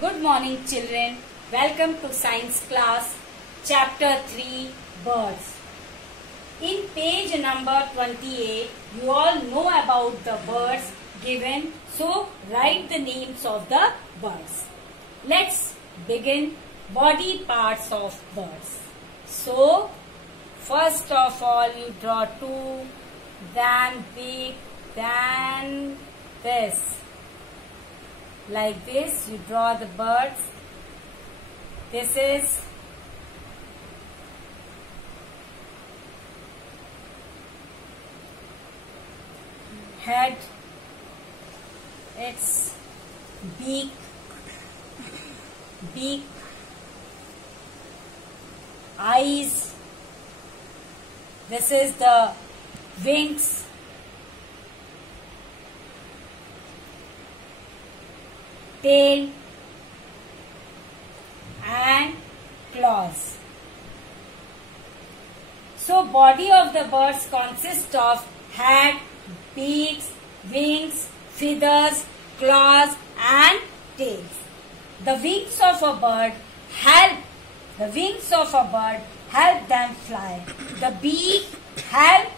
Good morning, children. Welcome to science class, chapter 3, birds. In page number 28, you all know about the birds given, so write the names of the birds. Let's begin body parts of birds. So, first of all, you draw two, then beak, then this. Like this, you draw the birds. This is head, its beak, eyes. This is the wings, tail and claws. So body of the birds consists of head, beaks, wings, feathers, claws and tails. The wings of a bird help them fly. The beak helps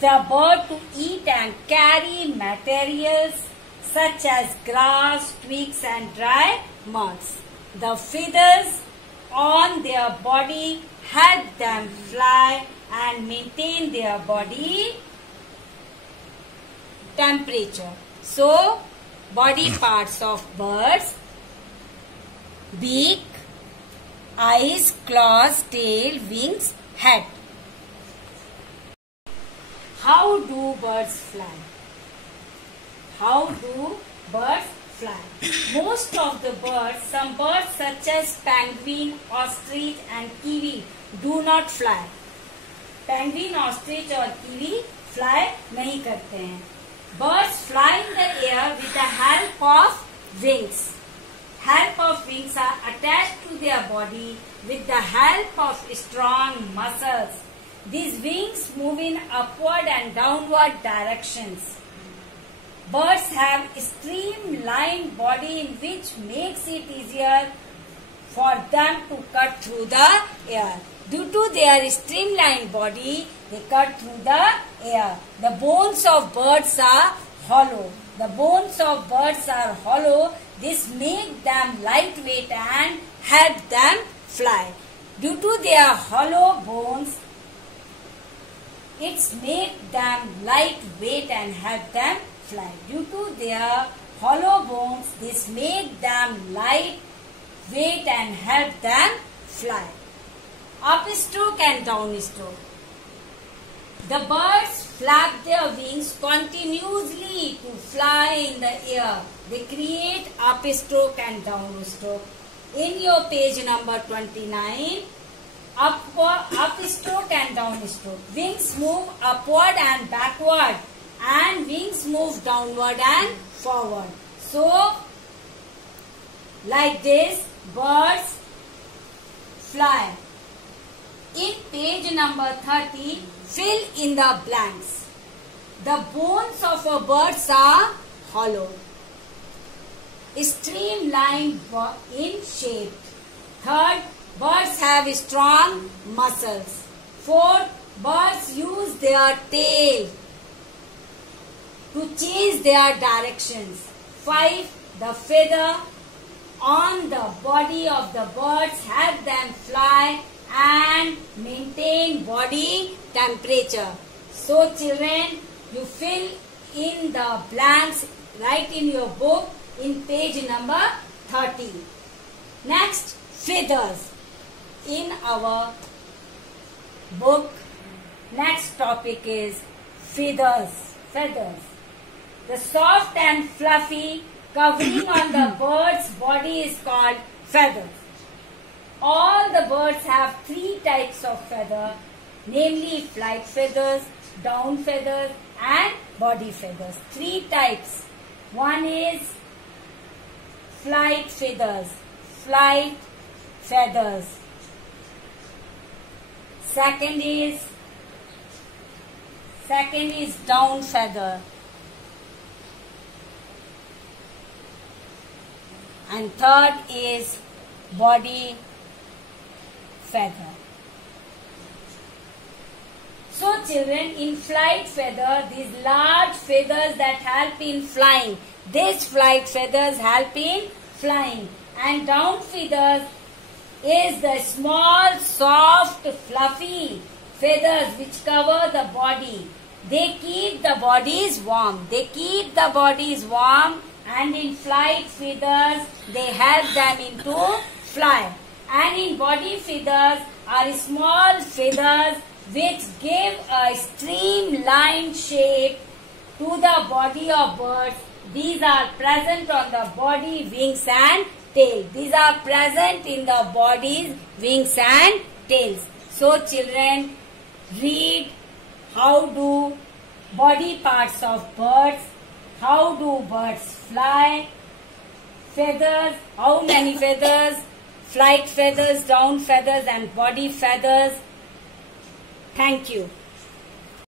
the bird to eat and carry materials such as grass, twigs and dry moss. The feathers on their body help them fly and maintain their body temperature. So, body parts of birds: beak, eyes, claws, tail, wings, head. How do birds fly? Most of the birds, some birds such as penguin, ostrich and kiwi do not fly. Penguin, ostrich और kiwi fly नहीं करते हैं. Birds fly in the air with the help of wings. Help of wings are attached to their body with the help of strong muscles. These wings move in upward and downward directions. Birds have streamlined body in which makes it easier for them to cut through the air. Due to their streamlined body, they cut through the air. The bones of birds are hollow. This makes them lightweight and help them fly. Due to their hollow bones, it's made them lightweight and help them fly. Due to their hollow bones, this makes them lightweight and help them fly. Upstroke and downstroke. The birds flap their wings continuously to fly in the air. They create upstroke and downstroke. In your page number 29, upstroke and downstroke. Wings move upward and backward, and wings move downward and forward. So, like this, birds fly. In page number 30, fill in the blanks. The bones of a bird are hollow, streamlined in shape. Third, birds have strong muscles. Fourth, birds use their tail to change their directions. 5. The feather on the body of the birds help them fly and maintain body temperature. So children, you fill in the blanks, write in your book in page number 30. Next, feathers. In our book, next topic is feathers. The soft and fluffy covering on the bird's body is called feathers. All the birds have 3 types of feather, namely flight feathers, down feathers and body feathers. 3 types. One is flight feathers. Second is down feather. and third is body feather. So children, in flight feather, these large feathers that help in flying, these flight feathers help in flying, and down feathers is the small, soft, fluffy feathers which cover the body. They keep the bodies warm. They keep the bodies warm, and in flight feathers they help them into fly. And in body feathers are small feathers which give a streamlined shape to the body of birds. These are present on the body, wings and tail. These are present in the bodies, wings and tails. So children, read how do body parts of birds, how do birds fly, feathers, how many feathers, flight feathers, down feathers and body feathers. Thank you.